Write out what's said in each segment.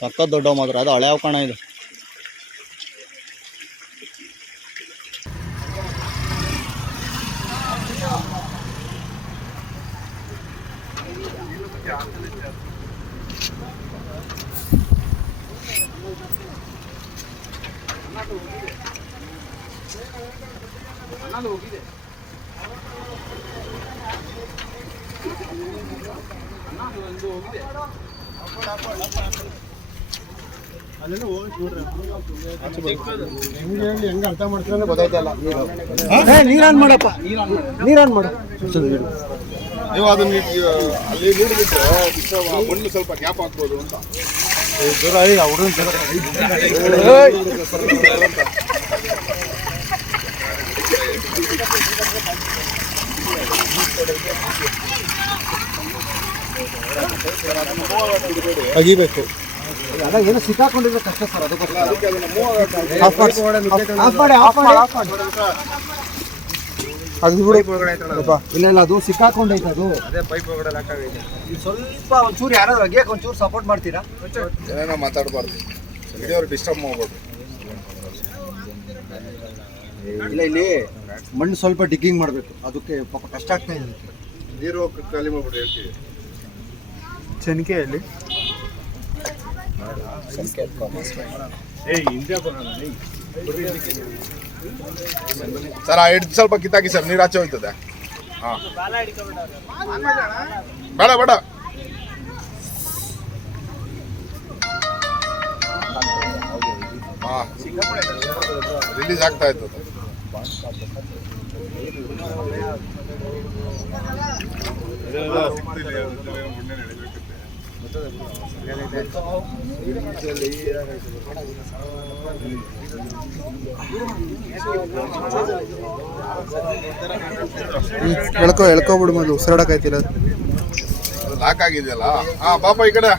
ಸಖತ್ ದೊಡ್ಡ ಮಾತ್ರ ಅದು ಹಳೆ ಕಣ ಇದು. ಹೆಂಗ ಅರ್ಥ ಮಾಡ್ತೀರ ಗೊತ್ತಾಯ್ತಲ್ಲ. ನೀರಾನ್ ಮಾಡಪ್ಪ, ನೀರಾನ್ ಮಾಡು. ನೀವು ಅದನ್ನ ಅಲ್ಲಿ ನೀಡಿಬಿಟ್ಟು ಮಣ್ಣು ಸ್ವಲ್ಪ ಗ್ಯಾಪ್ ಹಾಕ್ಬೋದು ಅಂತ. ಅಗಿಬೇಕು. ಏನೋ ಸಿಕ್ಕಾಕೊಂಡಿದ್ರೆ ಕಷ್ಟ ಸರ್, ಅದಕ್ಕೋಸ್ಕರ ಇಲ್ಲ ಅದು ಸಿಕ್ಕಾಕೊಂಡೈತೆ. ಅದು ಸ್ವಲ್ಪ ಒಂಚೂರು ಯಾರಾದ್ರೂ ಅಗಿಯಕ್ಕೆ ಒಂಚೂರು ಸಪೋರ್ಟ್ ಮಾಡ್ತೀರಾ? ಏನೇನೋ ಮಾತಾಡಬಾರ್ದು, ಹಿಡಿಯೋರು ಡಿಸ್ಟರ್ಬ್ ಮಾಡ್ಬೋದು. ಇಲ್ಲ ಇಲ್ಲಿ ಮಣ್ಣು ಸ್ವಲ್ಪ ಡಿಗ್ಗಿಂಗ್ ಮಾಡಬೇಕು, ಅದಕ್ಕೆ ಪಾಪ ಕಷ್ಟ ಆಗ್ತಾ ಇದೆ. ನೀರು ಖಾಲಿ ಮಾಡ್ಬಿಟ್ಟು ಹೇಳ್ತೀವಿ. ಚೆನ್ಕೆಯಲ್ಲಿ ಸರ್ ಆ ಹಿಡ್ದು ಸ್ವಲ್ಪ ಕಿತ್ತಾಕಿ ಸರ್, ನೀರು ಆಚೆ ಹೋಯ್ತದೆ. ಹಾಂ ಬೇಡ ಬೇಡ. ಹಾಂ ರಿಲೀಸ್ ಆಗ್ತಾ ಇರ್ತದೆ. ಎಳ್ಕೊಬಿಡು ಮೊದಲು, ಉಸಿರಾಡಕ್ಕಾಯ್ತಿಲ್ಲ. ಲಾಕ್ ಆಗಿದೆಯಲ್ಲ. ಹಾಂ ಪಾಪ ಈ ಕಡೆ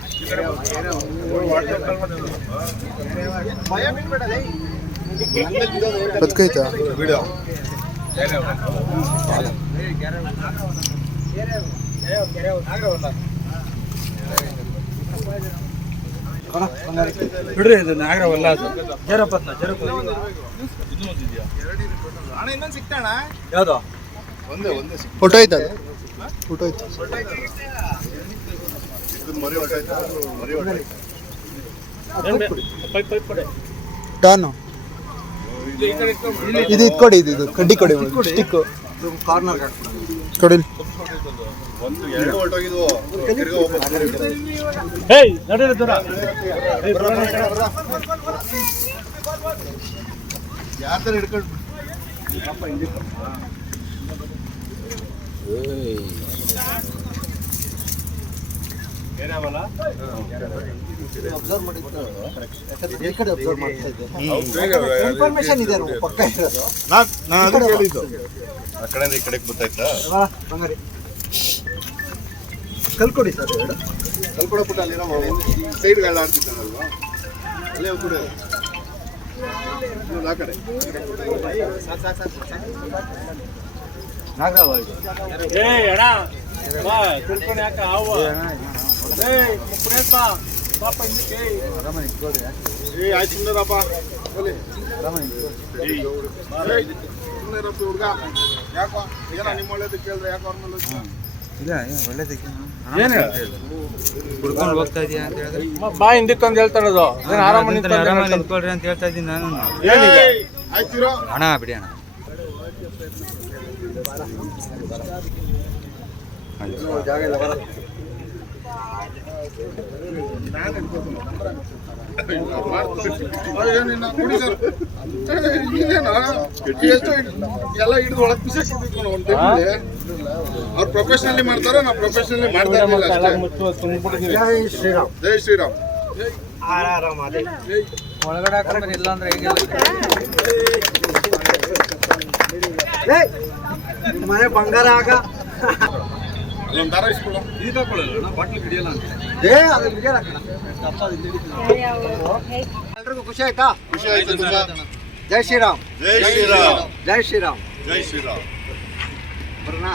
ಬದುಕೈತಾ ವಿಡಿಯೋ. ಬಿಡ್ರಿ, ಇದು ನಾಗರವಲ್ಲ, ಅದು ಜರಪತ್ನ. ಇನ್ನೊಂದು ಸಿಗ್ತಾಣ ಯಾವ್ದು? ಒಂದೇ ಫೋಟೋ ಐತೆ, ಅದು ಫೋಟೋ ಐತೆ. ಟಾನು ಇದು ಇಟ್ಕೊಡಿ, ಇದು ಕಡ್ಡಿ ಕೊಡಿ, ಸ್ಟಿಕ್ ಕಾರ್ನರ್ ಕೊಡಿ. ಯಾವ ಥರ ಹಿಡ್ಕೊಂಡು ಇನ್ಫಾರ್ಮೇಶನ್ ಇದೆ ಪಕ್ಕ ಇರೋದು. ನಾನು ಹೇಳಿದ್ದು ಆ ಕಡೆಯಿಂದ ಈ ಕಡೆಗೆ ಗೊತ್ತಾಯ್ತಾ? ಬಂಗಾರಿ ಕಲ್ಕೊಡಿ ಸರ್, ಕಲ್ಕೊಡ ಪುಟ್ಟ ಅಲ್ಲಿರೋ ಸೈಡ್ಗಳು ಆಡ್ತಿದ್ದಾರಲ್ವಾ, ಅಲ್ಲೇ ಕೂಡ ಆ ಕಡೆ ಆಯ್ತು ಸುಂದರಪ್ಪ ಹುಡುಗ. ಯಾಕೋ ಏನೋ ನಿಮ್ಮ ಒಳ್ಳೇದಕ್ಕೆ ಕೇಳಿದ್ರೆ ಯಾಕೋ ಅವ್ರ ಮೇಲೆ ಇಲ್ಲ ಒಳ್ಳೇದಕ್ಕೆ ಹುಡ್ಕೊಂಡು ಹೋಗ್ತಾ ಇದೀಯ ಅಂತ ಹೇಳಿದ್ರೆ ಬಾ ಹಿಂದಕ್ಕೆ ಅಂತ ಹೇಳ್ತಾರದು. ಆರಾಮಾಗಿ ನಿಂತ್ಕೊಳ್ರಿ ಅಂತ ಹೇಳ್ತಾ ಇದ್ದೀನಿ ನಾನು. ಆಯ್ತಿರೋ ಅಣ್ಣ ಬಿಡಿ ಅಣ್ಣ. ಜಾಗ ಇಲ್ಲ ಬರ. ಎಲ್ಲ ಹಿಡಿದು ಒಳಗೆ ಬಿಸಾಕಿದ್ವಿ ಒಂದು ಟೈಮಲ್ಲಿ. ಅವ್ರು ಪ್ರೊಫೆಷನಲಿ ಮಾಡ್ತಾರೆ, ನಾವು ಪ್ರೊಫೆಷನಲಿ ಮಾಡ್ತಾ ಇರಲಿಲ್ಲ ಅಷ್ಟೇ. ಜೈ ಶ್ರೀರಾಮ್. ಜೈ ಶ್ರೀರಾಮ್. ಆರಾಮ ಅದೇ ಒಳಗಡೆ ಹಾಕೊಂಡ್ರೆ ಇಲ್ಲ ಅಂದ್ರೆ ಹೇಗೆ ಮನೆ ಬಂಗಾರ ಆಗ ಅಲ್ಲೊಂದು ದಾರ ಇಸ್ಕೊಳ್ಳೋ. ಈಗ ಹಾಕೊಳ್ಳಲ್ಲ, ಬಾಟ್ಲಿ ಹಿಡಿಯಲ್ಲ ಅಂತ. ಅದು ಹಿಡಿಯಲ್ಲ. ಎಲ್ರಿಗೂ ಖುಷಿ ಆಯ್ತಾ? ಖುಷಿ ಆಯ್ತು. ಜೈ ಶ್ರೀರಾಮ್ ಜೈ ಶ್ರೀರಾಮ್ ಜೈ ಶ್ರೀರಾಮ್ ಜೈ ಶ್ರೀರಾಮ್ ಬರೋಣ